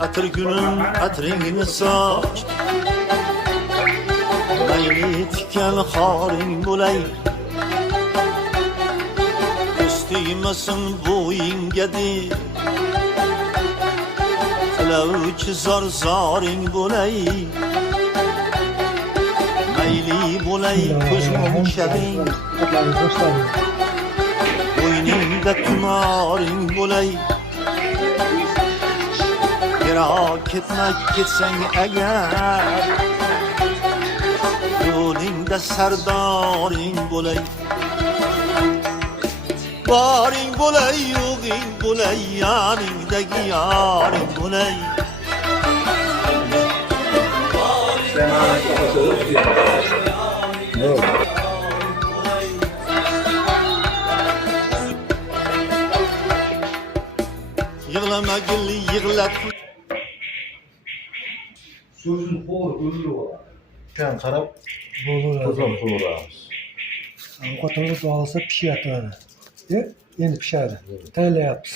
Atır günün atringini soch Mayli tikan xoring bo'lay Ko'stigmasin bo'yingga deb Tilovchi zoring bo'lay Mayli bo'lay ko'zmoncharing Bo'yningda tumoring bo'lay Yiroq ketsang agar Yo'lingda sardoring bo'lay Boring bo'lay yo'g'ing bo'lay yoningdagi yoring bo'lay Yig'lamagil yig'lat So'zini qo'yib o'ldirib Sen qarab Bo'ladi. tuzum qilamiz. Ovqatimiz olsa pishyapti. Endi pishadi. Tayyorlayapmiz.